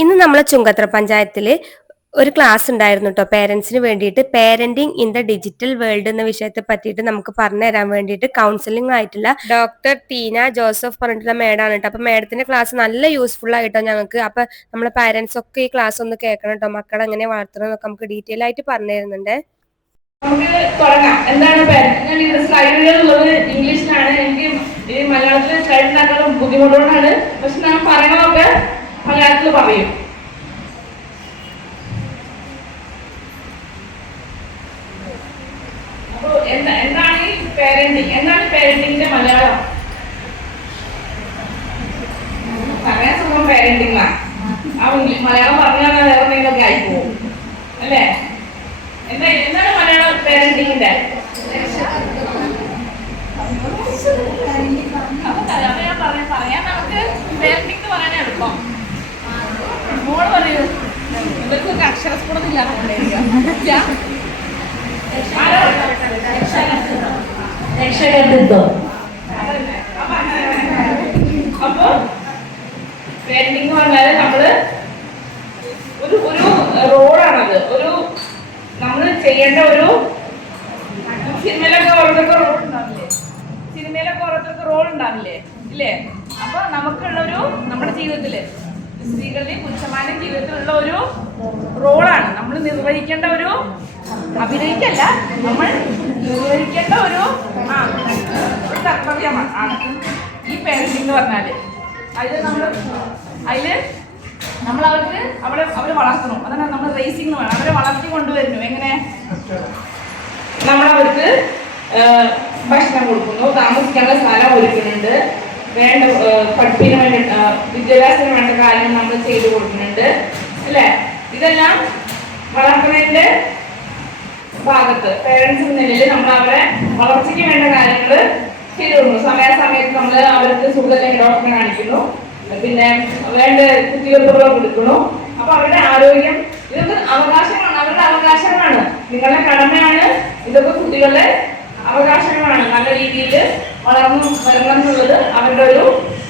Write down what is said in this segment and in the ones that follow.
ഇന്ന് നമ്മളെ ചുങ്കത്ര പഞ്ചായത്തിൽ ഒരു ക്ലാസ് ഉണ്ടായിരുന്നു കേട്ടോ പേരൻസിന് വേണ്ടിയിട്ട്. Parenting in the digital world എന്ന വിഷയത്തെ പറ്റിയിട്ട് നമുക്ക് പറഞ്ഞു തരാൻ വേണ്ടിയിട്ട് കൗൺസിലിംഗ് ആയിട്ടുള്ള ഡോക്ടർ ടീന ജോസഫ് പറഞ്ഞിട്ടുള്ള മേഡാണ് കേട്ടോ. അപ്പൊ മേഡത്തിന്റെ ക്ലാസ് നല്ല യൂസ്ഫുൾ ആയിട്ടോ ഞങ്ങൾക്ക്. അപ്പൊ നമ്മളെ പാരന്റ്സ് ഒക്കെ ഈ ക്ലാസ് ഒന്ന് കേൾക്കണം കേട്ടോ. മക്കളെ എങ്ങനെ വളർത്തണം എന്നൊക്കെ നമുക്ക് ഡീറ്റെയിൽ ആയിട്ട് പറഞ്ഞു തരുന്നുണ്ട്. നമുക്ക് തുടങ്ങാം. എന്താണ് പേരന്റ്? സ്ലൈഡുകളുള്ളത് ഇംഗ്ലീഷിലാണ്. എനിക്ക് ഈ മലയാളത്തിൽ സ്ലൈഡ് ഉണ്ടാക്കാൻ ബുദ്ധിമുട്ടുകൊണ്ടാണ്. പക്ഷെ ഞാൻ പറയണതൊക്കെ മലയാളത്തിൽ പറയും. അപ്പൊ എന്താണ് ഈ പേരന്റിങ്? എന്താണ് പേരന്റിങ്ങിന്റെ മലയാളം? പറയാൻ സുഖം പേരന്റിങ് ആണ്. ആ മലയാളം പറഞ്ഞാൽ വേറെ എന്തെങ്കിലുമൊക്കെ ആയിപ്പോവും അല്ലേ? എന്താണ് മലയാളം പേരന്റിങ്ങിന്റെ? പറയാൻ നമുക്ക് പേരന്റിങ് എന്ന് പറയാൻ എളുപ്പം. മോള് പറയൂ. ഇവർക്കൊക്കെ അക്ഷരസ്ഫുടമില്ല. അപ്പൊ പേരന്റിങ് എന്ന് പറഞ്ഞാല് നമ്മള് ഒരു റോളാണത്. നമ്മൾ ചെയ്യേണ്ട ഒരു സിനിമയിലൊക്കെ ഓരോരുത്തർക്ക് റോൾ ഉണ്ടാവില്ലേ ഇല്ലേ? അപ്പൊ നമുക്കുള്ളൊരു നമ്മുടെ ജീവിതത്തില് സ്ത്രീകളുടെയും പുരുഷന്മാരുടെയും ജീവിതത്തിലുള്ള ഒരു റോളാണ് നമ്മൾ നിർവഹിക്കേണ്ട ഒരു അഭിനയിക്കല്ല, നമ്മൾ നിർവഹിക്കേണ്ട ഒരു കർത്തവ്യമാണ് ഈ പേരന്റിങ് എന്ന് പറഞ്ഞാല്. അതില് നമ്മൾ അവരെ വളർത്തണം. അതാണ് നമ്മൾ റേസിംഗ് വേണം. അവരെ വളർത്തി കൊണ്ടുവരുന്നു. എങ്ങനെ? നമ്മളവർക്ക് ഭക്ഷണം കൊടുക്കുന്നു, താമസിക്കാനുള്ള സ്ഥലം ഒരുക്കുന്നുണ്ട്, വേണ്ട പഠിപ്പിന് വേണ്ട വിദ്യാഭ്യാസത്തിന് വേണ്ട കാര്യങ്ങൾ നമ്മൾ ചെയ്തു കൊടുക്കുന്നുണ്ട് അല്ലേ? ഇതെല്ലാം വളർത്തുന്നതിന്റെ ഭാഗത്ത് പേരൻസ് നിലയിൽ നമ്മൾ അവരെ വളർച്ചയ്ക്ക് വേണ്ട കാര്യങ്ങൾ ചെയ്തു കൊടുക്കുന്നു. സമയാസമയത്ത് നമ്മൾ അവർക്ക് സുഖമില്ലെങ്കിൽ ഡോക്ടറെ കാണിക്കുന്നു, പിന്നെ വേണ്ട കുത്തിവെപ്പുകൾ കൊടുക്കുന്നു. അപ്പൊ അവരുടെ ആരോഗ്യം ഇതൊക്കെ അവകാശമാണ്, അവരുടെ അവകാശങ്ങളാണ്. നിങ്ങളുടെ കടമയാണ്. ഇതൊക്കെ കുട്ടികളുടെ അവകാശങ്ങളാണ്. നല്ല രീതിയിൽ വളർന്നു വരണം എന്നുള്ളത് അവരുടെ ഒരു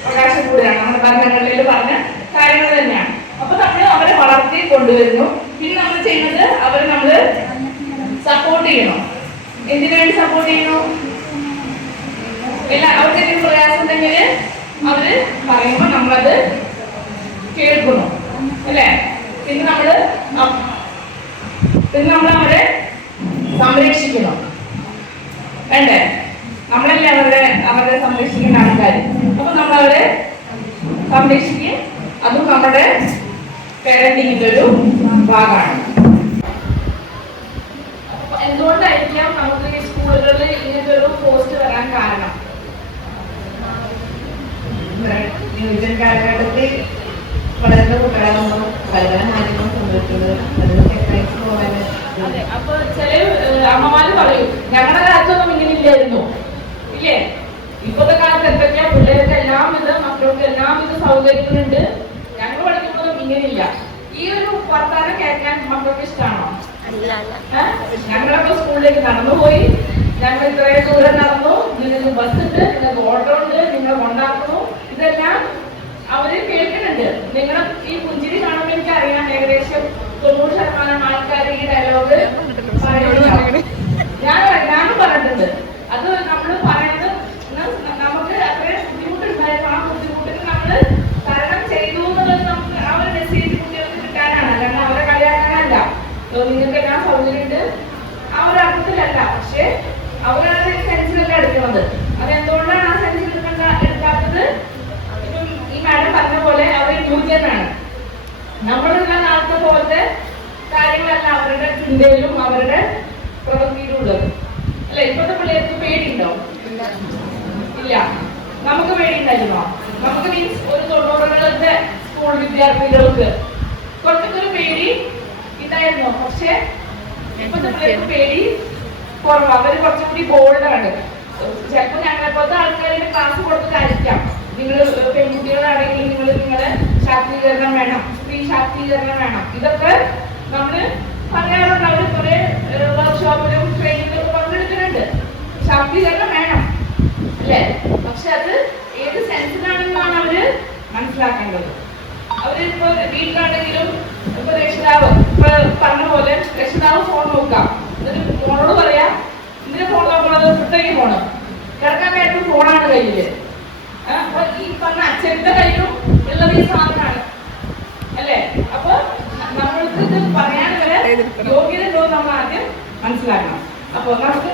അവകാശം കൂടിയാണ്. നമ്മുടെ ഭരണഘടനയിൽ പറഞ്ഞ കാര്യങ്ങൾ തന്നെയാണ്. അപ്പൊ നമ്മൾ അവരെ വളർത്തി കൊണ്ടുവരുന്നു. പിന്നെ നമ്മൾ ചെയ്യുന്നത് അവരെ നമ്മൾ സപ്പോർട്ട് ചെയ്യണം. എന്തിനു വേണ്ടി സപ്പോർട്ട് ചെയ്യണം? അവർക്ക് എന്തെങ്കിലും പ്രയാസം ഉണ്ടെങ്കിൽ അവര് പറയുമ്പോൾ നമ്മളത് കേൾക്കുന്നു അല്ലേ? പിന്നെ നമ്മൾ അവരെ സംരക്ഷിക്കണം. വേണ്ടേ? നമ്മളല്ലേ അവരെ സംരക്ഷിക്കേണ്ട ആൾക്കാർ. അപ്പൊ നമ്മളവരെ സംരക്ഷിക്കുക. അതും നമ്മുടെ പേരന്റിങ്ങിന്റെ ഒരു ഭാഗമാണ്. എന്തുകൊണ്ടായിരിക്കാം നമുക്ക് ഈ സ്കൂളുകളിൽ ഇങ്ങനത്തെ ഒരു പോസ്റ്റ് വരാൻ കാരണം? ന്യൂജൻ കാലഘട്ടത്തിൽ വളർന്ന കുട്ടികളാകുമ്പോൾ പലതരം മാറ്റങ്ങൾ സംഭവിക്കുന്നത് പോകാന്. അതെ. അപ്പൊ ചില അമ്മമാര് പറയും ഞങ്ങളുടെ കാലത്തൊന്നും ഇങ്ങനെ ഇല്ലായിരുന്നു ഇല്ലേ? ഇപ്പോഴത്തെ കാലത്ത് എന്തൊക്കെയാ പിള്ളേർക്ക് മക്കൾക്ക് എല്ലാവിധ സൗകര്യങ്ങളുണ്ട്. ഞങ്ങൾ പഠിക്കുമ്പോഴും ഇങ്ങനെയില്ല. ഈ ഒരു വർത്താനം കേൾക്കാൻ മക്കൾക്ക് ഇഷ്ടമാണോ? ഞങ്ങളൊക്കെ സ്കൂളിലേക്ക് നടന്നുപോയി. ഞങ്ങൾ ഇത്രയും ദൂരം നടന്നു. നിങ്ങൾക്ക് ബസ് ഉണ്ട്, നിങ്ങൾക്ക് ഓട്ടോ ഉണ്ട്, നിങ്ങൾ കൊണ്ടാക്കുന്നു. ഇതെല്ലാം അവര് കേൾക്കുന്നുണ്ട്. നിങ്ങൾ ഈ പുഞ്ചിരി കാണുമ്പോൾ എനിക്ക് അറിയാം ഏകദേശം 90% ആൾക്കാർ ഈ ഡയലോഗ് പറയുന്നുണ്ട്. ഞാനും പറഞ്ഞിട്ടുണ്ട്. അത് നമ്മൾ പറയുന്നത് നമുക്ക് അത്രയും ബുദ്ധിമുട്ടുണ്ടായിരുന്നു. ആ ബുദ്ധിമുട്ടിന് നമ്മൾ തരണം ചെയ്തു എന്നുള്ളത് നമുക്ക് ആ ഒരു മെസ്സേജ് കുട്ടികൾക്ക് കിട്ടാനാണ്. അല്ലാണ്ട് അവരെ കളിയാക്കാനല്ല. നിങ്ങൾക്ക് എല്ലാം സൗകര്യമുണ്ട് ആ ഒരു അർത്ഥത്തിലല്ല. പക്ഷെ അവരാണ് സെൻസിലല്ല എടുക്കുന്നത്. അതെന്തുകൊണ്ടാണ് ആ സെൻസിൽ എടുക്കാത്തത്? ഇപ്പം ഈ മാഡം പറഞ്ഞ പോലെ അവർ ന്യൂജനാണ്. നമ്മളുള്ള നാളത്തെ പോലത്തെ കാര്യങ്ങളല്ല അവരുടെ ചിന്തയിലും അവരുടെ പ്രവൃത്തിയിലും ഉള്ളത് അല്ലെ? ഇപ്പോഴത്തെ പിള്ളേർക്ക് പേടിയുണ്ടോ? ഇല്ല. നമുക്ക് പേടിയുണ്ടായിരുന്നോ? നമുക്ക് മീൻസ് ഒരു 90കളുടെ സ്കൂൾ വിദ്യാർത്ഥികൾക്ക് കുറച്ചൊക്കെ ഒരു പേടി ഉണ്ടായിരുന്നോ? പക്ഷെ ഇപ്പോഴത്തെ പിള്ളേർക്ക് പേടി കുറവ്. അവര് കുറച്ചുകൂടി ബോൾഡാണ്. ചിലപ്പോൾ ഞങ്ങളെപ്പോലത്തെ ആൾക്കാരുടെ ക്ലാസ് കൊടുത്തിട്ടായിരിക്കാം. നിങ്ങൾ പെൺകുട്ടികളാണെങ്കിൽ നിങ്ങളെ ശാക്തീകരണം വേണം, സ്ത്രീ ശാക്തീകരണം വേണം. ഇതൊക്കെ നമ്മള് പറയാറുണ്ട്. അവര് കുറെ വർക്ക്ഷോപ്പിലും ട്രെയിനിങ്ങിലൊക്കെ പങ്കെടുക്കുന്നുണ്ട്. ശാക്തീകരണം വേണം അല്ലേ? പക്ഷെ അത് ഏത് സെൻസിലാണെന്നാണ് അവര് മനസ്സിലാക്കേണ്ടത്. അവരിപ്പോ വീട്ടിലാണെങ്കിൽ പറഞ്ഞ പോലെ രക്ഷിതാവ് ഫോൺ നോക്കാം, എന്നിട്ട് ഫോണോട് പറയാ ഇതിന് ഫോൺ നോക്കണത് കുട്ടയ്ക്ക് ഫോണ് കിടക്കാനായിട്ട് ഫോണാണ് കയ്യില്. അപ്പൊ ഈ പറഞ്ഞ അച്ഛന്റെ കയ്യിലും ഉള്ളത് ഈ സാധനമാണ് അല്ലേ. അപ്പൊ നമ്മൾക്ക് ഇത് പറയാൻ വരെ യോഗ്യത ഉണ്ടോ നമ്മൾ ആദ്യം മനസ്സിലാക്കണം. അപ്പൊ നമുക്ക്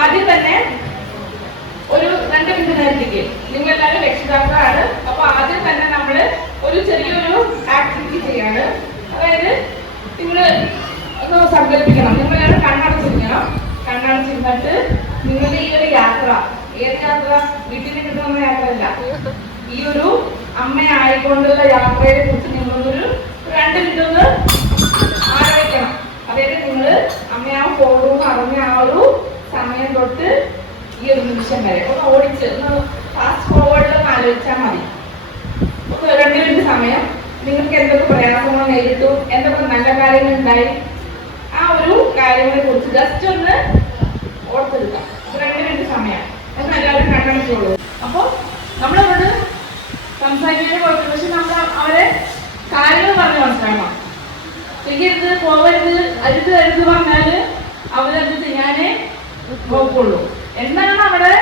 ആദ്യം തന്നെ ഒരു 2 മിനിറ്റ് നേരത്തേക്ക് നിങ്ങളെല്ലാവരും രക്ഷിതാക്കളാണ്. അപ്പൊ ആദ്യം തന്നെ നമ്മള് ഒരു ചെറിയൊരു ആക്ടിവിറ്റി ചെയ്യാണ്. അതായത് നിങ്ങൾ ഒന്ന് സങ്കല്പിക്കണം, നിങ്ങളെല്ലാവരും കണ്ണടച്ചിരിക്കണം. കണ്ണടച്ചിരുന്നിട്ട് നിങ്ങളുടെ ഈ ഒരു യാത്ര, ഏത് യാത്ര, വീട്ടിൽ നിന്ന് കിട്ടുന്ന യാത്രയല്ല, ഈ ഒരു അമ്മയായിക്കൊണ്ടുള്ള യാത്രയെ കുറിച്ച് നിങ്ങളൊരു 2 മിനിറ്റ് ഒന്ന് ആലോചിക്കണം. അതായത് നിങ്ങൾ അമ്മയാവും പോകും അറിഞ്ഞ ആ ഒരു സമയം തൊട്ട് ഈ ഒരു നിമിഷം വരെ ഒന്ന് ഓടിച്ച് ഒന്ന് ഫാസ്റ്റ് ഫോർവേഡിലൊന്ന് ആലോചിച്ചാൽ മതി. ഒന്ന് 2 മിനിറ്റ് സമയം നിങ്ങൾക്ക് എന്തൊക്കെ പ്രയാസങ്ങൾ നേരിട്ടു, എന്തൊക്കെ നല്ല കാര്യങ്ങൾ ഉണ്ടായി, ആ ഒരു കാര്യങ്ങളെ കുറിച്ച് ജസ്റ്റ് ഒന്ന് ഓർത്തെടുക്കാം. 2 മിനിറ്റ് സമയം എന്ന് എല്ലാവരും കണ്ണടച്ചോളൂ. അപ്പോൾ നമ്മളവരോട് സംസാരിക്കുന്നതിന് കുഴപ്പമില്ല, പക്ഷെ നമ്മൾ അവരെ കാര്യങ്ങൾ പറഞ്ഞ് മനസ്സിലാക്കണം. ചെയ്യരുത്, പോകരുത്, അരുത് അരുത് പറഞ്ഞാൽ അവരത് ചെയ്യാനേ നോക്കുള്ളൂ. എന്താണ് അവിടെ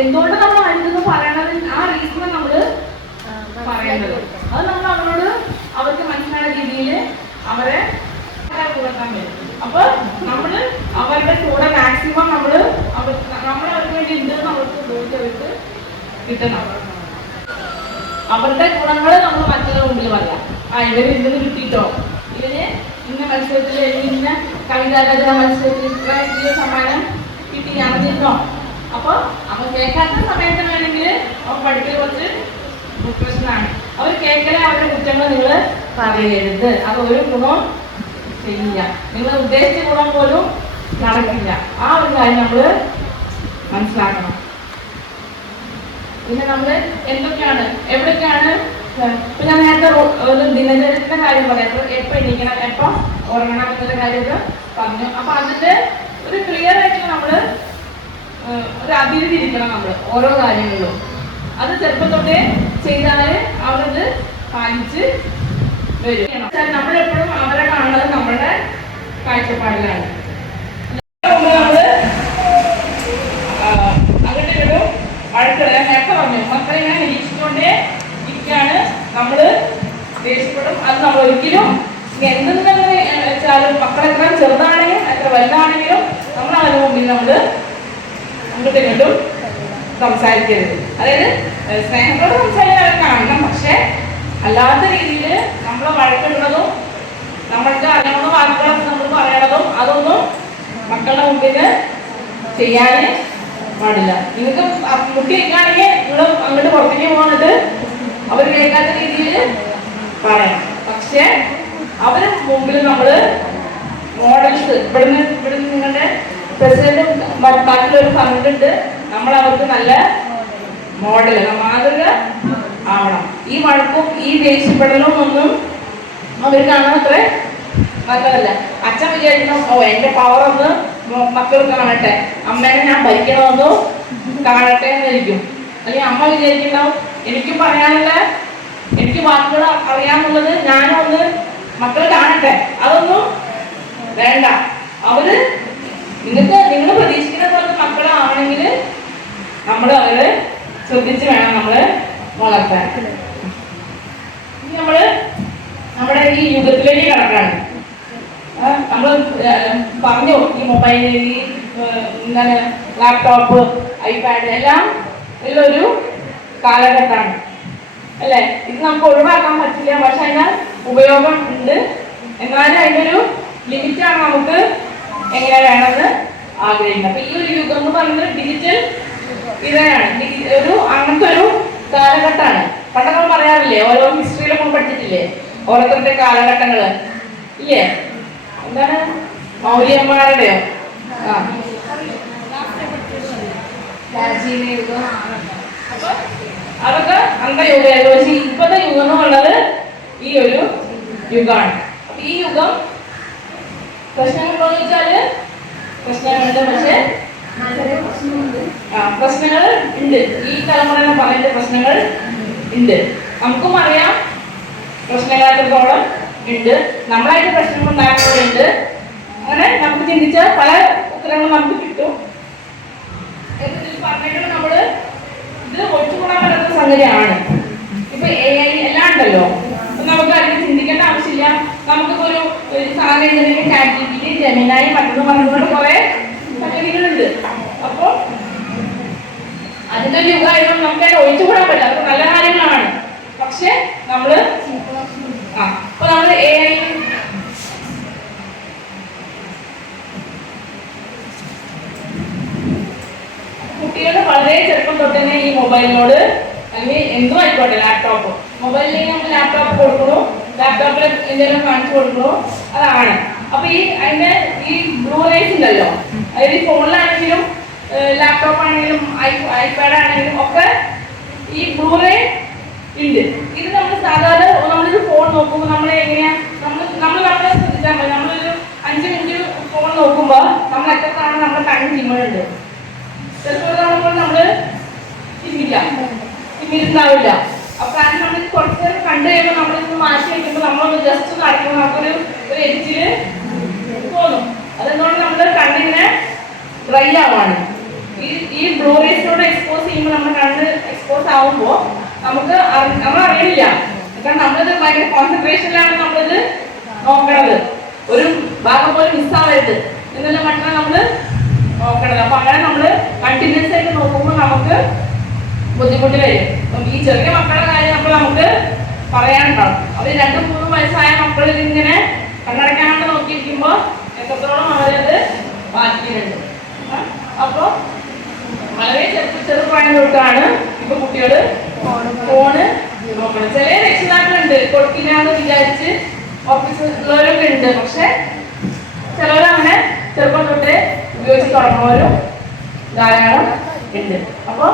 എന്തുകൊണ്ട് നമ്മൾ അരുതെന്ന് പറയണത്, ആ റീസൺ നമ്മൾ പറയേണ്ടത്. അത് നമ്മൾ അവരോട് അവർക്ക് മനസ്സിലായ രീതിയിൽ അവരെ കൂടാൻ പറ്റും. അപ്പൊ നമ്മള് അവരുടെ കൂടെ മാക്സിമം നമ്മൾ അവർക്ക് വേണ്ടി ഉണ്ടെന്ന് അവർക്ക് ബോധ്യവർക്ക് കിട്ടണം. അവരുടെ ഗുണങ്ങൾ നമ്മൾ മറ്റുള്ള മുമ്പിൽ പറയാം. ഇവര് ഇന്നത് കിട്ടിയിട്ടോ, ഇവര് ഇന്ന മത്സരത്തിൽ ഇന്ന കവിതാരചന മത്സരത്തിൽ ഇത്ര സമ്മാനം കിട്ടി അറിഞ്ഞിട്ടോ. അപ്പൊ അവൻ കേൾക്കാത്ത സമയത്ത് വേണമെങ്കിൽ അവൻ പഠിക്കൽ കുറച്ച് പ്രശ്നമാണ്. അവർ കേൾക്കലെ അവരുടെ കുറ്റങ്ങൾ നിങ്ങൾ പറയരുത്. അത് ഒരു ഗുണം ചെയ്യില്ല, നിങ്ങൾ ഉദ്ദേശിച്ച ഗുണം പോലും നടക്കില്ല. ആ ഒരു കാര്യം നമ്മൾ മനസ്സിലാക്കണം. പിന്നെ നമ്മൾ എന്തൊക്കെയാണ് എവിടേക്കാണ് ഇപ്പൊ ഞാൻ നേരത്തെ ഒരു ദിനചര്യത്തിന്റെ കാര്യം പറയാം. എപ്പോ എണീക്കണം, എപ്പോ ഉറങ്ങണം എന്നുള്ള കാര്യമൊക്കെ പറഞ്ഞു. അപ്പൊ അതിന്റെ ഒരു ക്ലിയർ ആയിട്ട് നമ്മള് ഒരു അതിര് തിരിക്കണം നമ്മൾ ഓരോ കാര്യങ്ങളിലും. അത് ചെറുപ്പം തൊട്ടേ ചെയ്താല് അവരത് പാലിച്ച് വരും. നമ്മളെപ്പോഴും അവരെ കാണുന്നത് നമ്മളുടെ കാഴ്ചപ്പാടിലാണ്. നമ്മള് അങ്ങോട്ട് ഒരു വഴക്കുള്ള നേരത്തെ പറഞ്ഞു, മക്കളെ ഇങ്ങനെ നിരീക്ഷിച്ചുകൊണ്ടേ ഇരിക്കുകയാണ്. നമ്മള് ദേഷ്യപ്പെടും. അത് നമ്മൾ ഒരിക്കലും എന്തെന്ന് വെച്ചാലും മക്കളെ എത്ര ചെറുതാണെങ്കിലും എത്ര വലുതാണെങ്കിലും നമ്മൾ അതിന് മുമ്പിൽ നമ്മള് അങ്ങോട്ടും ഇങ്ങോട്ടും സംസാരിക്കരുത്. അതായത് സ്നേഹത്തോടെ സംസാരിക്കാൻ അവർ കാണണം, പക്ഷെ അല്ലാത്ത രീതിയിൽ നമ്മൾ വഴക്കുള്ളതും നമ്മൾക്ക് അറിയാവുന്ന വാക്കുകളൊക്കെ നമ്മൾ പറയണതും അതൊന്നും മക്കളുടെ മുമ്പിൽ ചെയ്യാൻ പാടില്ല. നിങ്ങൾക്ക് കുട്ടി നിൽക്കുകയാണെങ്കിൽ നിങ്ങൾ അങ്ങോട്ട് പുറത്തേക്ക് പോകുന്നത് അവർ കേൾക്കാത്ത രീതിയിൽ പറയണം. പക്ഷെ അവര് മുമ്പിൽ നമ്മള് മോഡൽസ് ഇവിടുന്ന് നിങ്ങളുടെ പ്രസിഡന്റ് ബാക്കിലൊരു പറഞ്ഞിട്ടുണ്ട്, നമ്മൾ അവർക്ക് നല്ല മോഡൽ മാതൃക ആവണം. ഈ വഴക്കും ഈ ദേഷ്യപ്പെടലും ഒന്നും അവർ കാണാൻ അത്ര നല്ലതല്ല. അച്ഛൻ വിചാരിക്കണം, എന്റെ പവർ ഒന്ന് മക്കൾ കാണട്ടെ, അമ്മേനെ ഞാൻ ഭരിക്കണമെന്നോ കാണട്ടെ എന്നിരിക്കും. അല്ലെങ്കിൽ അമ്മ വിചാരിക്കണ്ടാവും, എനിക്കും പറയാനുള്ള എനിക്ക് വാക്കുകൾ അറിയാമെന്നുള്ളത് ഞാനും ഒന്ന് മക്കൾ കാണട്ടെ. അതൊന്നും വേണ്ട. അവര് നിങ്ങൾ പ്രതീക്ഷിക്കുന്ന പോലത്തെ മക്കളാണെങ്കിൽ നമ്മൾ അവരെ ശ്രദ്ധിച്ച് വേണം നമ്മള് വളർത്താൻ. ഇനി നമ്മള് നമ്മുടെ ഈ യുഗത്തിലേക്ക് കടക്കാണ്. നമ്മൾ പറഞ്ഞു, ഈ മൊബൈൽ, ഈ എന്താണ് ലാപ്ടോപ്പ്, ഐപാഡ് എല്ലാം ഉള്ളൊരു കാലഘട്ടമാണ് അല്ലേ. ഇത് നമുക്ക് ഒഴിവാക്കാൻ പറ്റില്ല, പക്ഷെ അതിന് ഉപയോഗം ഉണ്ട്. എന്നാലും അതിനൊരു ലിമിറ്റാണ് നമുക്ക് എങ്ങനെ വേണമെന്ന് ആഗ്രഹിക്കുന്നത്. അപ്പൊ ഈ ഒരു യുഗം എന്ന് പറയുന്നത് ഡിജിറ്റൽ ഇതാണ്, ഒരു അങ്ങനത്തെ ഒരു കാലഘട്ടമാണ്. പണ്ടൊക്കെ നമ്മൾ പറയാറില്ലേ, ഓരോ ഹിസ്റ്ററിയിലൊക്കെ പഠിച്ചിട്ടില്ലേ ഓരോരുത്തരുടെ കാലഘട്ടങ്ങള് ഇല്ലേ, എന്താണ് മൗര്യന്മാരുടെയോ അതൊക്കെ അന്നത്തെ യുഗമായിരുന്നു. പക്ഷെ ഇപ്പോഴത്തെ യുഗം എന്ന് പറയുന്നത് ഈ ഒരു യുഗമാണ്. അപ്പൊ ഈ യുഗം പ്രശ്നങ്ങളുണ്ടോ എന്ന് ചോദിച്ചാല് പ്രശ്നങ്ങളുണ്ട്, പക്ഷെ പ്രശ്നങ്ങൾ ഉണ്ട്. ഈ തലമുറ പറയുന്ന പ്രശ്നങ്ങൾ ഉണ്ട്. നമുക്കും അറിയാം പ്രശ്നങ്ങൾ എത്രത്തോളം ഉണ്ട്, നമ്മളായിട്ട് പ്രശ്നങ്ങൾ ഉണ്ടാകുന്നവരുണ്ട്. അങ്ങനെ നമുക്ക് ചിന്തിച്ച പല ഉത്തരങ്ങളും നമുക്ക് കിട്ടും. പറഞ്ഞിട്ട് നമ്മള് ഇത് ഒഴിച്ചുകൂടാൻ പറ്റുന്ന സംഗതിയാണ്. ഇപ്പൊ AI എല്ലാം ഉണ്ടല്ലോ, നമുക്ക് അതിന് ചിന്തിക്കേണ്ട ആവശ്യമില്ല. നമുക്കിപ്പോ ഒരു സാധനം ChatGPT, ജെമിനായി മറ്റൊന്ന് പറഞ്ഞുകൊണ്ട് കുറെ സംഗതികളുണ്ട്. അപ്പൊ അതിന്റെ യുഗമായതുകൊണ്ട് നമുക്ക് അതിനെ ഒഴിച്ചുകൂടാൻ പറ്റില്ല. അതൊക്കെ നല്ല കാര്യങ്ങളാണ്. പക്ഷെ നമ്മള് അപ്പൊ നമ്മള് AI കുട്ടികൾ വളരെ ചെറുപ്പം തൊട്ട് തന്നെ ഈ മൊബൈലിനോട്, അല്ലെങ്കിൽ എന്തോ ആയിക്കോട്ടെ, ലാപ്ടോപ്പ്, മൊബൈലിലേക്ക് നമുക്ക് ലാപ്ടോപ്പ് കൊടുക്കണു, ലാപ്ടോപ്പിൽ എന്തെങ്കിലും കാണിച്ചു കൊടുക്കണു, അതാണ്. അപ്പൊ അതിന്റെ ഈ ബ്ലൂ റേസ് ഉണ്ടല്ലോ, അതായത് ഈ ഫോണിലാണെങ്കിലും ലാപ്ടോപ്പ് ആണെങ്കിലും ഐപാഡ് ആണെങ്കിലും ഒക്കെ ഈ ബ്ലൂ റേ ഉണ്ട്. ഇത് നമ്മൾ സാധാരണ നമ്മളൊരു ഫോൺ നോക്കുമ്പോൾ നമ്മളെ എങ്ങനെയാ നമ്മളെ ശ്രദ്ധിച്ചാൽ മതി. നമ്മളൊരു 5 മിനിറ്റ് ഫോൺ നോക്കുമ്പോൾ നമ്മൾ എത്രത്താണ് നമ്മുടെ കണ്ണ് ചിമ്മുന്നുണ്ട്. ചിലപ്പോൾ കാണുമ്പോൾ നമ്മള് ചിമ്മിരുന്നാവില്ല. അപ്പൊ അത് നമ്മൾ കുറച്ച് കണ്ടു കഴിയുമ്പോൾ നമ്മളിത് മാറ്റി വയ്ക്കുമ്പോൾ നമ്മളൊന്ന് ജസ്റ്റ് നടക്കുമ്പോൾ നമുക്കൊരു എരിച്ചില് തോന്നും. അതെന്തുകൊണ്ട് നമ്മുടെ കണ്ണിങ്ങനെ ഡ്രൈ ആവാണ്. ഈ ബ്ലൂ റേസിനോട് എക്സ്പോസ് ചെയ്യുമ്പോൾ നമ്മുടെ കണ്ണ് എക്സ്പോസ് ആവുമ്പോൾ നമുക്ക് നമ്മൾ അറിയില്ല. കാരണം നമ്മളിത് ഭയങ്കര കോൺസെൻട്രേഷനിലാണ് നമ്മളിത് നോക്കണത്. ഒരു ഭാഗം പോലും മിസ്സാവരുത് എന്നുള്ള മട്ടിലാണ് നമ്മള് നോക്കണത്. അപ്പൊ അങ്ങനെ നമ്മള് കണ്ടിന്യൂസ് ആയിട്ട് നോക്കുമ്പോൾ നമുക്ക് ബുദ്ധിമുട്ട് വരും. ഈ ചെറിയ മക്കളുടെ കാര്യം അപ്പോൾ നമുക്ക് പറയാനുണ്ടാവും. അവര് 2-3 വയസ്സായ മക്കൾ ഇതിങ്ങനെ കണ്ണടക്കാണ്ട് നോക്കിയിരിക്കുമ്പോൾ എത്രത്തോളം അവരത് ബാധിക്കുന്നുണ്ട്. അപ്പൊ വളരെ ചെറുപ്രായം തൊട്ടാണ് ഇപ്പൊ കുട്ടികള് ഫോണ് നോക്കണം. ചില രക്ഷിതാക്കളുണ്ട് കൊടുക്കില്ലാന്ന് വിചാരിച്ച് ഓഫീസിലുള്ളവരൊക്കെ ഉണ്ട്. പക്ഷെ ചിലവരങ്ങനെ ചെറുപ്പം തൊട്ടേ ഉപയോഗിച്ച് തുടങ്ങുന്നവരും ധാരാളം ഉണ്ട്. അപ്പൊ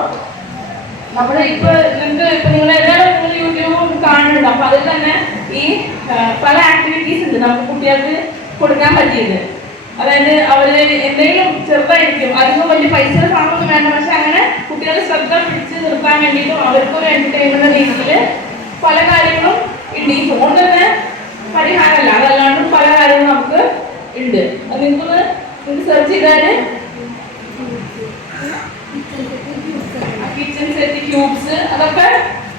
നമ്മള് ഇപ്പൊ നിങ്ങൾ എല്ലാവരും യൂട്യൂബും കാണുന്നുണ്ട്. അപ്പൊ അതിൽ തന്നെ ഈ പല ആക്ടിവിറ്റീസ് ഉണ്ട് നമുക്ക് കുട്ടികൾക്ക് കൊടുക്കാൻ പറ്റിയത്. അതായത് അവര് എന്തെങ്കിലും ചെറുതായിരിക്കും, അധികം വലിയ പൈസ സാധനമൊന്നും വേണ്ട, പക്ഷെ അങ്ങനെ കുട്ടികളെ ശ്രദ്ധ പിടിച്ച് നിർത്താൻ വേണ്ടിയിട്ടും അവർക്കൊരു എന്റർടൈൻമെന്റ് രീതിയിൽ പല കാര്യങ്ങളും ഉണ്ട്. ഈ ഫോൺ തന്നെ പരിഹാരമല്ല, അതല്ലാണ്ടും പല കാര്യങ്ങളും നമുക്ക് ഉണ്ട്. അത് നിങ്ങൾക്ക് സെർച്ച് ചെയ്താല് കിച്ചൺ സെറ്റ് ക്യൂബ്സ് അതൊക്കെ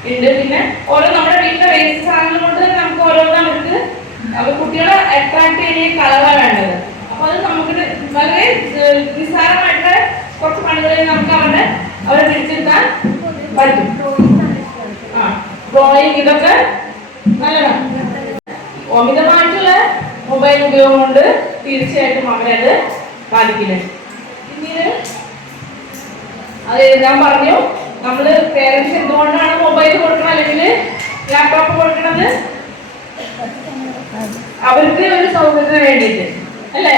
ഉണ്ട്. പിന്നെ ഓരോ നമ്മുടെ വീട്ടിലെ വേസ്റ്റ് സാധനങ്ങൾ കൊണ്ട് തന്നെ നമുക്ക് ഓരോന്നവർക്ക് അവർ കുട്ടികളെ അട്രാക്ട് ചെയ്യുന്ന കളറാണ് വേണ്ടത്. അപ്പൊ അത് നമുക്ക് വളരെ നിസ്സാരമായിട്ട് കുറച്ച് പണികളിൽ നമുക്ക് അവരെ പിടിച്ചെടുക്കാൻ പറ്റും. ഡ്രോയിങ് ഇതൊക്കെ നല്ലതാണ്. അമിതമായിട്ടുള്ള മൊബൈൽ ഉപയോഗം കൊണ്ട് തീർച്ചയായിട്ടും അവരത് ബാധിക്കുന്നുണ്ട്. പിന്നീട് അത് ഞാൻ പറഞ്ഞു, നമ്മള് പേരൻസ് എന്തുകൊണ്ടാണ് മൊബൈൽ കൊടുക്കണം അല്ലെങ്കിൽ ലാപ്ടോപ്പ് കൊടുക്കണത്? അവർക്ക് ഒരു സൗകര്യത്തിന് വേണ്ടിയിട്ട് അല്ലേ?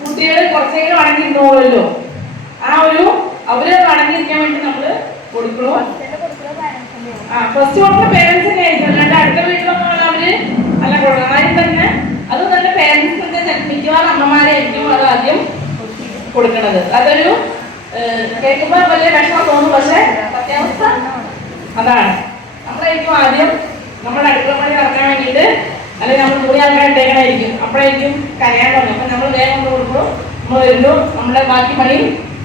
കുട്ടികൾ കുറച്ചെങ്കിലും അടങ്ങിയിരുന്നോളല്ലോ. അവര് അടങ്ങിയിരിക്കാൻ വേണ്ടി നമ്മള് കൊടുക്കണോ? ഫസ്റ്റ് കൊടുക്കുന്ന പേരൻസ് തന്നെ ആയിരിക്കും, അല്ലാണ്ട് അടുത്ത വീട്ടിലൊക്കെ അവര് അല്ല കൊടുക്കണം. ആദ്യം തന്നെ അത് നല്ല പേരൻസ് മിക്കവാറും അമ്മമാരായിരിക്കും അത് ആദ്യം കൊടുക്കണത്. അതൊരു കേൾക്കുമ്പോ വലിയ വിഷമം തോന്നും, പക്ഷെ സത്യാവസ്ഥ അതാണ്. നമ്മളായിരിക്കും ആദ്യം നമ്മുടെ അടുക്കള പണി നടക്കാൻ വേണ്ടിയിട്ട് അല്ലെങ്കിൽ നമ്മൾ തുണി ആക്കാൻ ഇട്ടേക്കണായിരിക്കും. അപ്പോഴായിരിക്കും കരയാൻ തുടങ്ങും. അപ്പൊ നമ്മൾ വേഗം കൊണ്ട് കൊടുക്കും, നമ്മൾ വരുന്നു, നമ്മളെ ബാക്കി പണി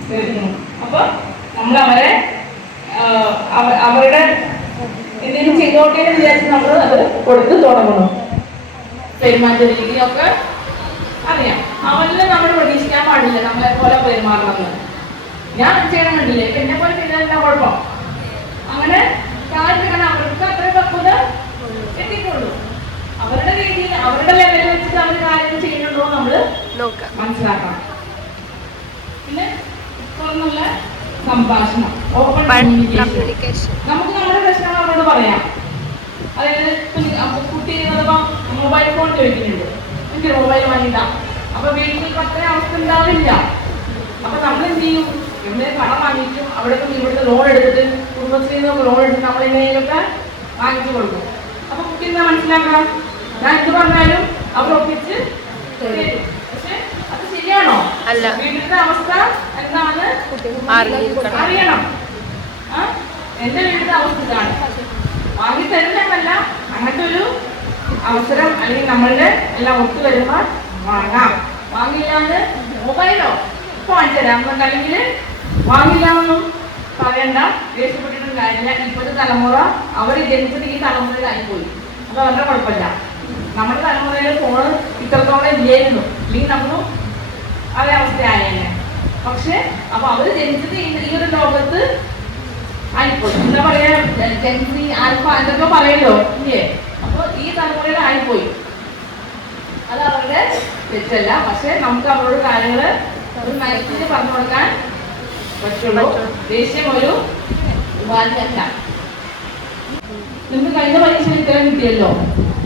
തീർക്കുന്നു. അപ്പൊ നമ്മൾ അവരുടെ എന്തെങ്കിലും ചെയ്തോട്ടെ എന്ന് വിചാരിച്ച് നമ്മൾ അത് കൊടുത്ത് തുടങ്ങുന്നു. പെരുമാറ്റ രീതിയൊക്കെ അറിയാം. അവരിൽ നമ്മൾ പ്രതീക്ഷിക്കാൻ പാടില്ല നമ്മളെ പോലെ പെരുമാറണമെന്ന്. ഞാൻ ചെയ്യണം കണ്ടില്ലേ, എന്നെ പോലെ ചെയ്താൽ കുഴപ്പം. അങ്ങനെ കാരണം അവർക്ക് അത്ര പക്വത എത്തിയിട്ടുള്ളൂ. അവരുടെ രീതിയിൽ അവരുടെ ലെവലിൽ വെച്ചിട്ട് അവർ കാര്യം ചെയ്യുന്നുണ്ടോ നമ്മള് മനസ്സിലാക്കണം. പിന്നെ തുറന്നുള്ള സംഭാഷണം, ഓപ്പൺ കമ്മ്യൂണിക്കേഷൻ. നമുക്ക് നമ്മുടെ പ്രശ്നങ്ങൾ അവരോട് പറയാം. അതായത് കുട്ടി മൊബൈൽ ഫോൺ ചോദിക്കുന്നുണ്ട്, എനിക്ക് മൊബൈൽ വാങ്ങിയിട്ടാ. അപ്പൊ വീട്ടിൽ അത്ര അവസ്ഥ ഉണ്ടാവില്ല. അപ്പൊ നമ്മൾ എന്ത് ചെയ്യും? ഇവിടെ കടം വാങ്ങിക്കും, അവിടെ ഇവിടുത്തെ ലോൺ എടുത്തിട്ട് കുടുംബശ്രീയിൽ നിന്നൊക്കെ ലോൺ എടുത്തിട്ട് നമ്മൾ എങ്ങനെയൊക്കെ വാങ്ങിച്ചു കൊടുക്കും. അപ്പൊ കുട്ടി എന്താ മനസ്സിലാക്കാം? ഞാൻ എന്ത് പറഞ്ഞാലും അവർ ഒപ്പിച്ച് തരും. പക്ഷെ അത് ശരിയാണോ? അല്ല. വീട്ടിലത്തെ അവസ്ഥ എന്താണ് അറിയണം. എന്റെ വീട്ടിലത്തെ അവസ്ഥ ഇതാണ്. വാങ്ങി തരുന്നതല്ല, അങ്ങനത്തെ ഒരു അവസരം അല്ലെങ്കിൽ നമ്മളുടെ എല്ലാം ഒത്തു വരുമ്പോൾ വാങ്ങാം. വാങ്ങില്ലാന്ന് മൊബൈലോ ഇപ്പൊ വാങ്ങിച്ചുതരാം അല്ലെങ്കിൽ വാങ്ങില്ലാന്നൊന്നും പറയണ്ട, ദേഷ്യപ്പെട്ടിട്ടും കാര്യമില്ല. ഇപ്പോഴത്തെ തലമുറ അവർ ജനിച്ചത് ഈ തലമുറയിലായിപ്പോയി, അത് അവരുടെ കുഴപ്പമില്ല. നമ്മുടെ തലമുറയിൽ ഫോണ് ഇത്രത്തോളം ഇല്ലായിരുന്നു, ഇല്ലെങ്കിൽ നമ്മളും അതേ അവസ്ഥയായേനെ. പക്ഷെ അപ്പൊ അവര് ജനിച്ചത് ഈ ഒരു ലോകത്ത് ആയിപ്പോയി. എന്താ പറയാ, ജെൻസി ആൽഫ എന്തൊക്കെ പറയല്ലോ ഇല്ലേ? അപ്പൊ ഈ തലമുറയിൽ ആയിപ്പോയി. അത് അവരുടെ തെറ്റല്ല. പക്ഷെ നമുക്ക് അവരോട് കാര്യങ്ങള് ഒരു മനസ്സിന് പറഞ്ഞു കൊടുക്കാൻ പറ്റുള്ളൂ. ദേഷ്യം ഒരു ഉപാധിയല്ല. നിങ്ങൾക്ക് കഴിഞ്ഞ പരീക്ഷയിൽ ഇത്തരം കിട്ടിയല്ലോ.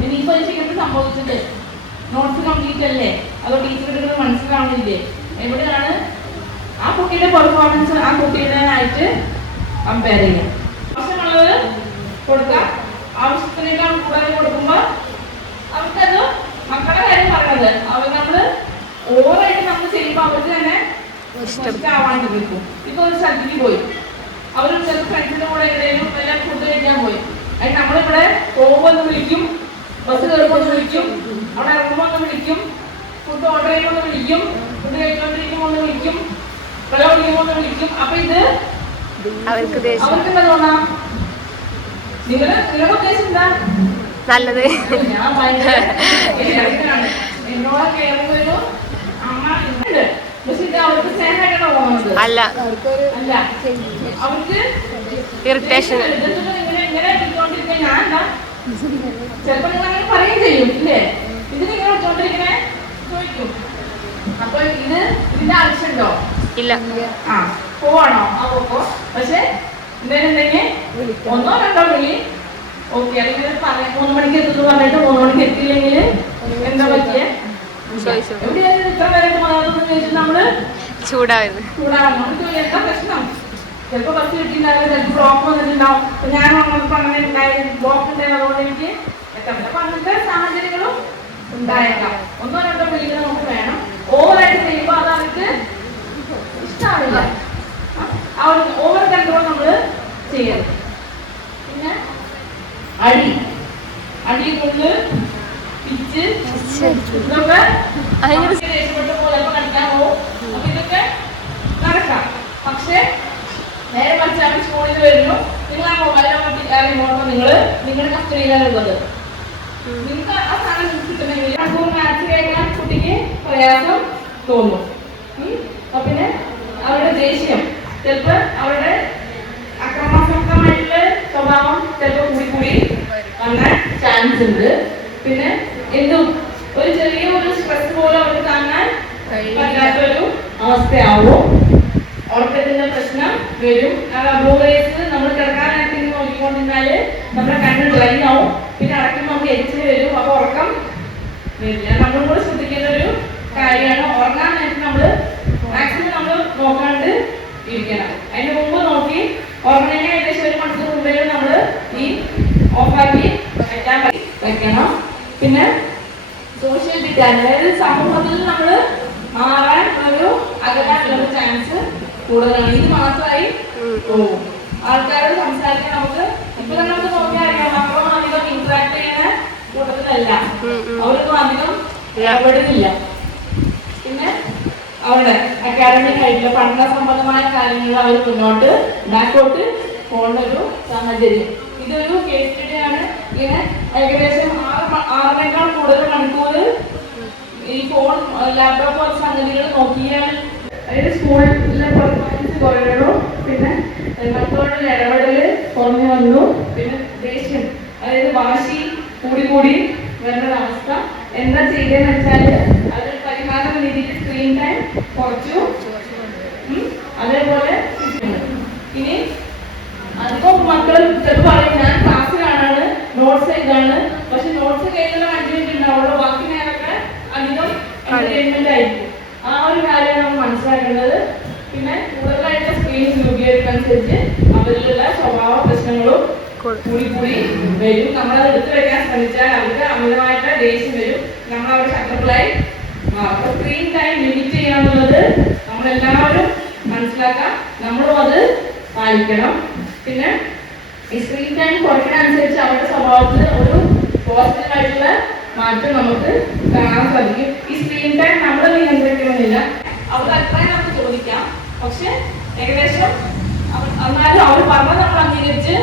ഇനി ഈ പരീക്ഷയ്ക്ക് എന്ത് സംഭവിച്ചത്? നോട്ട്സ് കംപ്ലീറ്റ് അല്ലേ? അതോ ടീച്ചറുടെ മനസ്സിലാവുന്നില്ലേ? എവിടെയാണ് ആ കുട്ടിയുടെ പെർഫോമൻസ് ആ കുട്ടിയുടെ ആയിട്ട് കമ്പയർ ചെയ്യാം. ആവശ്യമുള്ളത് കൊടുക്കാം. ആവശ്യത്തിനേക്കാൾ കൂടുതൽ കൊടുക്കുമ്പോൾ അവർക്കത് മക്കളുടെ കാര്യം പറയണത് അവർ നമ്മള് ഓവറായിട്ട് നമ്മൾ ചെയ്യുമ്പോൾ അവർക്ക് തന്നെ ഇഷ്ടമാവാൻ നിൽക്കും. ഇപ്പൊ ഒരു സ്ഥലത്തേക്ക് പോയി, അവർ ചില ഫ്രണ്ട്സിന്റെ കൂടെ എവിടെയും എല്ലാം ഫുഡ് കഴിക്കാൻ പോയി. അതിന് നമ്മളിവിടെ പോകുമെന്ന് വിളിക്കും, ബസ് കയറുമ്പോൾ വിളിക്കും, അവിടെ ഇറങ്ങുമ്പോൾ ഒന്ന് വിളിക്കും, ഫുഡ് ഓർഡർ ചെയ്യുമ്പോൾ ഒന്ന് വിളിക്കും, ഫുഡ് കഴിച്ചുകൊണ്ടിരിക്കുമ്പോൾ ഒന്ന് വിളിക്കും, വെള്ളം കുടിക്കുമ്പോൾ ഒന്ന് വിളിക്കും. അപ്പൊ ഇത് അവർക്ക് എന്താ തോന്നാ? നിങ്ങളുടെ ഉദ്ദേശം എന്താ? നല്ലത്. ഞാൻ ഭയങ്കര എന്നോട് കേറുന്നൊരു അമ്മ ഉണ്ട്. പക്ഷെ ഇത് അവർക്ക് സ്നേഹമായിട്ടാണോ പോകുന്നത്? അല്ല, അല്ല, അവർക്ക് ഇറിറ്റേഷൻ. ഇങ്ങനെ വിളിച്ചോണ്ടിരിക്കാൻ ഞാൻ എന്താ ചിലപ്പോ നിങ്ങൾ അങ്ങനെ പറയുകയും ചെയ്യും ഇല്ലേ? ഇതിനിങ്ങനെ വിളിച്ചോണ്ടിരിക്കണേ ചോദിക്കും. അപ്പൊ ഇതിന്റെ ആവശ്യമുണ്ടോ? ഇല്ല. ആ പോവാണോ? ആ പോക്കോ. പക്ഷെ എന്തെങ്കിലും ഒന്നോ രണ്ടോ വിളി ഓക്കെ. അല്ലെങ്കിൽ 3 മണിക്ക് എത്തുന്നു പറഞ്ഞിട്ട് 3 മണിക്ക് എത്തിയില്ലെങ്കിൽ എന്താ പറ്റിയ എവിടെയായാലും ഇത്ര നേരം പോകാത്തെന്ന് ചോദിച്ചിട്ട് നമ്മള് ചൂടാവും. നമുക്ക് എന്താ പ്രശ്നം? ചിലപ്പോ ബസ് കിട്ടിയിട്ടുണ്ടാവില്ല, ചിലപ്പോൾ ബ്ലോക്ക് വന്നിട്ടുണ്ടാവും. ഞാൻ വന്നപ്പോ അങ്ങനെ ഉണ്ടായിരുന്നു, ബ്ലോക്ക് ഉണ്ടായിരുന്നു, അതുകൊണ്ട് എനിക്ക് എത്താൻ പറ്റില്ല. അപ്പൊ അങ്ങനത്തെ സാഹചര്യങ്ങളും ഉണ്ടായേക്കാം. ഒന്നോ രണ്ടോ വിളികൾ നമുക്ക് വേണം. ഓവറായിട്ട് ചെയ്യുമ്പോൾ അത് അവർക്ക് ഇഷ്ടമാവില്ല. അവർ ഓവർ കൺട്രോൾ നമ്മള് ചെയ്യരുത്. പിന്നെ അടി കൊണ്ട് പിച്ച് ഇതൊക്കെ ദേഷ്യപ്പെട്ട പോലെ കളിക്കാൻ പോകും. അപ്പൊ ഇതൊക്കെ നടക്കാം. പക്ഷെ നേരെ മറിച്ച് അവർ സ്കൂളിൽ വരുന്നു, നിങ്ങൾ ആ മൊബൈലോ റിമോട്ടോ നിങ്ങളുടെ കസ്റ്റഡിയിലാണുള്ളത്. നിങ്ങൾക്ക് ആ സാധനം കിട്ടണമെങ്കിൽ മാത്സ് കഴിഞ്ഞാൽ കുട്ടിക്ക് പ്രയാസം തോന്നും. അപ്പൊ പിന്നെ അവരുടെ ദേഷ്യം ചിലപ്പോൾ അവരുടെ അക്രമാസക്തമായിട്ടുള്ള സ്വഭാവം ചിലപ്പോൾ കൂടി വരാൻ ചാൻസ് ഉണ്ട്. പിന്നെ എന്തും ഒരു ചെറിയ ഒരു സ്ട്രെസ് പോലെ അവർക്ക് താങ്ങാൻ പറ്റാത്തൊരു അവസ്ഥയാവും. ഉറക്കത്തിന്റെ പ്രശ്നം വരും. ബ്ലൂ റേസ് നമ്മൾ കിടക്കാനായിട്ട് നോക്കിക്കൊണ്ടിരുന്നാല് നമ്മുടെ കണ്ണ് ഡ്രൈ ആവും. പിന്നെ അടയ്ക്കുമ്പോൾ നമുക്ക് എരിച്ചിൽ വരും. അപ്പൊ ഉറക്കം വരില്ല. നമ്മളും കൂടെ ശ്രദ്ധിക്കേണ്ട ഒരു കാര്യമാണ്. ഉറങ്ങാൻ നേരത്തെ നമ്മൾ മാക്സിമം നമ്മൾ നോക്കാണ്ട് ഇരിക്കണം. അതിന് മുമ്പ് നോക്കി ഉറങ്ങുന്നതിന് ഏകദേശം 1 മണിക്കൂർ മുമ്പേ നമ്മൾ ഈ ഓഫാക്കി വെക്കണം. പിന്നെ സോഷ്യൽ ഡിറ്റാച്ച്, അതായത് സമൂഹത്തിൽ നമ്മൾ മാറാൻ അകലാനുള്ള ചാൻസ് കൂടുതലാണ്. ഇത് മാത്രമായി പോകും. ആൾക്കാരോട് സംസാരിക്കാൻ നമുക്ക് ഇപ്പൊ തന്നെ നമുക്ക് നോക്കിയാൽ അറിയാം, മക്കളും അധികം ഇന്ററാക്ട് ചെയ്യുന്ന കൂട്ടത്തിലല്ല. അവരൊന്നും അധികം ഇടപെടുന്നില്ല. പിന്നെ അവരുടെ അക്കാഡമിക് ആയിട്ടുള്ള പഠന സംബന്ധമായ കാര്യങ്ങൾ അവർ മുന്നോട്ട് ബാക്കോട്ട് പോകുന്ന ഒരു സാഹചര്യം. ഇതൊരു കേസ് സ്റ്റഡിയാണ്. ഇങ്ങനെ ഏകദേശം 6-േക്കാൾ കൂടുതൽ മണിക്കൂർ ഈ ഫോൺ ലാപ്ടോപ്പ് പോലുള്ള സംഗതികൾ നോക്കിയാൽ അതായത് സ്കൂളിലെ പെർഫോമൻസ് കുറയണു. പിന്നെ മക്കളുടെ ഇടപെടല് കുറഞ്ഞു വന്നു. പിന്നെ ദേഷ്യം, അതായത് വാശി കൂടി വരുന്നൊരവസ്ഥ. എന്താ ചെയ്തതെന്ന് വെച്ചാൽ അതിൽ പരിഹാരം രീതിയിൽ സ്ക്രീൻ ടൈം കുറച്ചു. അതേപോലെ ഇനി അധികം മക്കൾ ചിലപ്പോൾ പറയും ഞാൻ ക്ലാസ്സിലാണ്, നോട്ട്സ് എഴുതാണ്. പക്ഷെ നോട്ട്സ് കയ്യിലുള്ള 5 മിനിറ്റ് ഉണ്ടാവുള്ളൂ, ബാക്കി നേരമൊക്കെ അധികം എന്റർടൈൻമെന്റ് ആയിരിക്കും. ആ ഒരു കാര്യമാണ് നമ്മൾ മനസ്സിലാക്കേണ്ടത്. പിന്നെ കൂടുതലായിട്ട് സ്ക്രീൻ ഉപയോഗിക്കുന്നതനുസരിച്ച് അവരിലുള്ള സ്വഭാവ പ്രശ്നങ്ങളും കൂടി വരും. നമ്മളത് എടുത്തു വെക്കാൻ ശ്രമിച്ചാൽ അവർക്ക് അമിതമായിട്ട് ദേഷ്യം വരും. നമ്മൾ അവർ ശത്രുക്കളായി മാറും. സ്ക്രീൻ ടൈം ലിമിറ്റ് ചെയ്യാന്നുള്ളത് നമ്മളെല്ലാവരും മനസ്സിലാക്കാം, നമ്മളും അത് പാലിക്കണം. പിന്നെ ഈ സ്ക്രീൻ ടൈം കുറയ്ക്കണനുസരിച്ച് അവരുടെ സ്വഭാവത്തിൽ ഒരു പോസിറ്റീവായിട്ടുള്ള മാറ്റം നമുക്ക് കാണാൻ സാധിക്കും. ഈ സ്ക്രീൻ ടൈം നമ്മൾ നിയന്ത്രിക്കണമെന്നില്ല, അവർ അത്രയും നമുക്ക് ചോദിക്കാം. പക്ഷെ ഏകദേശം എന്നാലും അവർ പറഞ്ഞത് നമ്മൾ അംഗീകരിച്ച്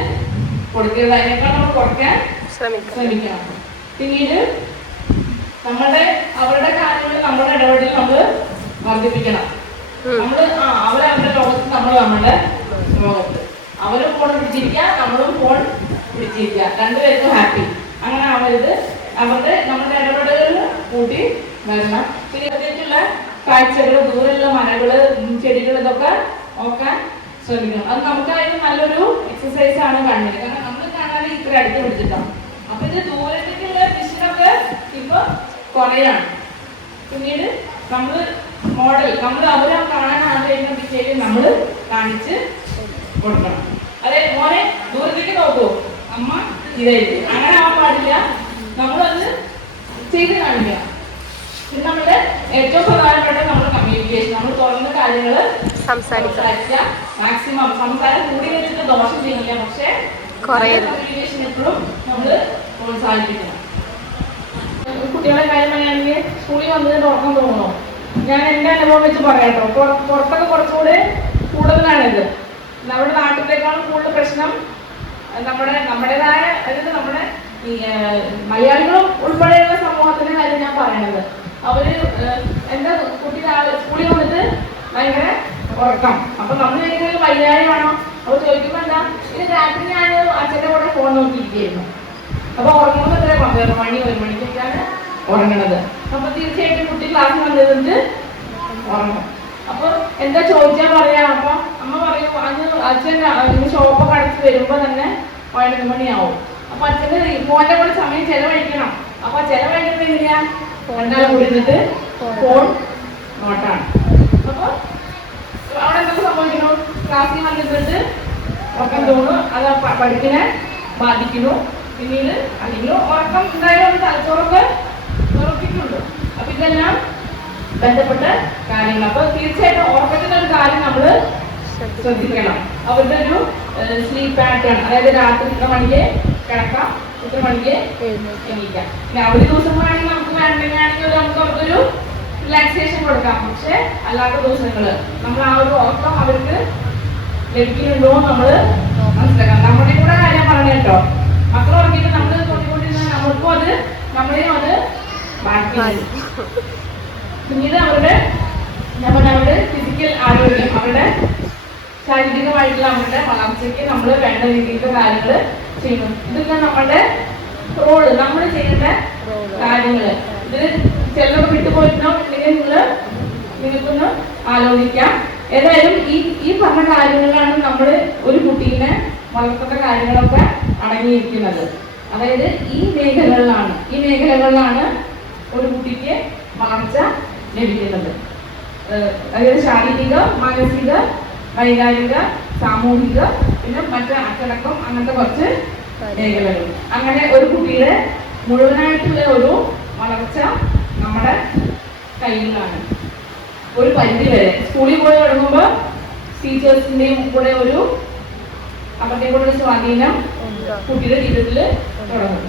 കൊടുക്കരുത്, അതിനേക്കാൾ നമ്മൾ കൊടുക്കാൻ ശ്രമിക്കണം. പിന്നീട് അവരുടെ കാര്യങ്ങളിൽ നമ്മുടെ ഇടപെടൽ നമ്മൾ വർദ്ധിപ്പിക്കണം. അവരവരുടെ ലോകത്ത്, നമ്മൾ നമ്മുടെ ലോകത്ത്. അവരും ഫോൺ പിടിച്ചിരിക്കുക, നമ്മളും ഫോൺ പിടിച്ചിരിക്കുക, രണ്ടുപേർക്കും ഹാപ്പി. അങ്ങനെ ആവരുത്. നമ്മുടെ ഇടപെടലുകൾ കൂട്ടി വരണം. പിന്നെ ഇതിലേക്കുള്ള കാഴ്ചകൾ, ദൂരെയുള്ള മരങ്ങള്, ചെടികൾ, ഇതൊക്കെ നോക്കാൻ ശ്രമിക്കണം. അത് നമുക്കായാലും നല്ലൊരു എക്സസൈസ് ആണ് കണ്ണിന്. കാരണം നമ്മൾ കാണാതെ ഇത്ര അടുത്ത് പിടിച്ചിട്ടാണ്. അപ്പൊ ഇത് ദൂരത്തേക്കുള്ള വിഷനൊക്കെ ഇപ്പൊ കുറയാണ്. പിന്നീട് നമ്മൾ അവരെ കാണാൻ ആഗ്രഹിക്കുന്ന ദിശയിൽ നമ്മൾ കാണിച്ച് കൊടുക്കണം. അതെ, മോനെ ദൂരത്തേക്ക് നോക്കൂ, അമ്മ ഇതായിട്ട്. അങ്ങനെ ആവാൻ പാടില്ല, നമ്മളത് ചെയ്ത് കാണിക്കണം. ഇത് നമ്മുടെ ഏറ്റവും പ്രധാനപ്പെട്ട നമ്മുടെ കമ്മ്യൂണിക്കേഷൻ. നമ്മൾ തുറന്ന കാര്യങ്ങൾ സംസാരിക്കുക. മാക്സിമം സംസാരം കൂടി വെച്ചിട്ട് ദോഷം ചെയ്യില്ല, പക്ഷെ കമ്മ്യൂണിക്കേഷൻ എപ്പോഴും നമ്മൾ പ്രോത്സാഹിപ്പിക്കണം. കുട്ടികളെ കാര്യം പറയുകയാണെങ്കിൽ സ്കൂളിൽ വന്നതിന് ഉറക്കം തോന്നണോ? ഞാൻ എൻ്റെ അനുഭവം വെച്ച് പറയാട്ടോ. പുറത്തൊക്കെ കുറച്ചുകൂടെ കൂടുതലാണിത്. നമ്മുടെ നാട്ടിലേക്കാളും കൂടുതൽ പ്രശ്നം നമ്മുടേതായ, അതായത് നമ്മുടെ ഈ മലയാളികളും ഉൾപ്പെടെയുള്ള സമൂഹത്തിന്റെ കാര്യം ഞാൻ പറയണത്. അവര് എൻ്റെ കുട്ടി സ്കൂളിൽ വന്നിട്ട് ഭയങ്കര ഉറക്കം. അപ്പൊ നമ്മൾ ഏതെങ്കിലും വൈകാരികമാണോ? അവർ ചോദിക്കുമ്പോ എന്താ, ഇത് രാത്രി ഞാൻ അച്ഛൻ്റെ കൂടെ ഫോൺ നോക്കിയിരിക്കുന്നു. അപ്പൊ ഉറങ്ങുന്നത് എത്ര 12 മണി 1 മണിക്കൊക്കെയാണ് ഉറങ്ങണത്. അപ്പൊ തീർച്ചയായിട്ടും കുട്ടി ക്ലാസ് വന്നിട്ട് ഉറങ്ങും. അപ്പൊ എന്താ ചോദിച്ചാൽ പറയാ, അപ്പൊ അമ്മ പറയും അച്ഛൻ ഷോപ്പൊക്കെ അടച്ച് വരുമ്പോ തന്നെ 11 മണിയാവും. അപ്പൊ അച്ഛൻ്റെ ഫോണിന്റെ കൂടെ സമയം ചെലവഴിക്കണം. അപ്പൊ ചെലവഴിക്കുന്നത് എങ്ങനെയാ? രണ്ടാളും കൂടി നിന്നിട്ട് ഫോൺ നോട്ടാണ്. അപ്പൊ അവിടെ എന്തൊക്കെ സംഭവിക്കുന്നു? ക്ലാസ്സിൽ വന്നിട്ട് ഉറക്കം തോന്നുന്നു, അത് പഠിപ്പിനെ ബാധിക്കുന്നു. പിന്നീട് അല്ലെങ്കിൽ ഉറക്കം എന്തായാലും തലച്ചോറൊക്കെ ഉറപ്പിക്കുള്ളൂ. അപ്പൊ ഇതെല്ലാം ബന്ധപ്പെട്ട കാര്യങ്ങൾ. അപ്പൊ തീർച്ചയായിട്ടും ഉറക്കത്തിന്റെ ഒരു കാര്യം നമ്മൾ ശ്രദ്ധിക്കണം. അവരുടെ ഒരു സ്ലീപ്പ് പാറ്റേൺ, അതായത് രാത്രി ഇത്ര മണിക്ക് കിടക്കാം, ഇത്ര മണിക്ക് എണീക്കാം. പിന്നെ അവധി ദിവസങ്ങളാണെങ്കിൽ നമുക്ക് വേണ്ടെങ്കിൽ നമുക്ക് അവർക്കൊരു റിലാക്സേഷൻ കൊടുക്കാം. പക്ഷെ അല്ലാത്ത ദിവസങ്ങള് നമ്മൾ ആ ഒരു ഉറക്കം അവർക്ക് ലഭിക്കുന്നുണ്ടോ നമ്മൾ മനസ്സിലാക്കാം. നമ്മുടെ കൂടെ കാര്യം പറഞ്ഞു കേട്ടോ. മക്കൾ ഉറങ്ങിയിട്ട് നമ്മൾ തൊട്ടിക്കൊണ്ടിരുന്ന നമ്മൾക്കും അത് നമ്മളെയും അത് ബാക്കി. പിന്നീട് അവരുടെ ഫിസിക്കൽ ആരോഗ്യം, അവരുടെ ശാരീരികമായിട്ടുള്ള അവരുടെ വളർച്ചയ്ക്ക് നമ്മൾ വേണ്ട രീതിയിലുള്ള കാര്യങ്ങൾ ചെയ്യുന്നു. ഇതൊക്കെ നമ്മുടെ റോള്, നമ്മൾ ചെയ്യേണ്ട കാര്യങ്ങള്. ഇത് ചിലരൊക്കെ വിട്ടുപോയിട്ടുണ്ടോ അല്ലെങ്കിൽ നിങ്ങൾക്കൊന്ന് ആലോചിക്കാം. ഏതായാലും ഈ പറഞ്ഞ കാര്യങ്ങളിലാണ് നമ്മൾ ഒരു കുട്ടീനെ വളർത്തേണ്ട കാര്യങ്ങളൊക്കെ അടങ്ങിയിരിക്കുന്നത്. അതായത് ഈ മേഖലകളിലാണ് ഒരു കുട്ടിക്ക് വളർച്ച ലഭിക്കുന്നത്. അതായത് ശാരീരിക, മാനസിക, വൈകാരിക, സാമൂഹിക, പിന്നെ മറ്റ് അച്ചടക്കം, അങ്ങനത്തെ കുറച്ച് മേഖലകൾ. അങ്ങനെ ഒരു കുട്ടിയുടെ മുഴുവനായിട്ടുള്ള ഒരു വളർച്ച നമ്മുടെ കയ്യിലാണ്. ഒരു പരിധി വരെ സ്കൂളിൽ പോയി തുടങ്ങുമ്പോൾ ടീച്ചേഴ്സിന്റെയും കൂടെ അവരുടെ കൂടെ ഒരു സ്വാധീനം കുട്ടിയുടെ ജീവിതത്തിൽ തുടങ്ങും.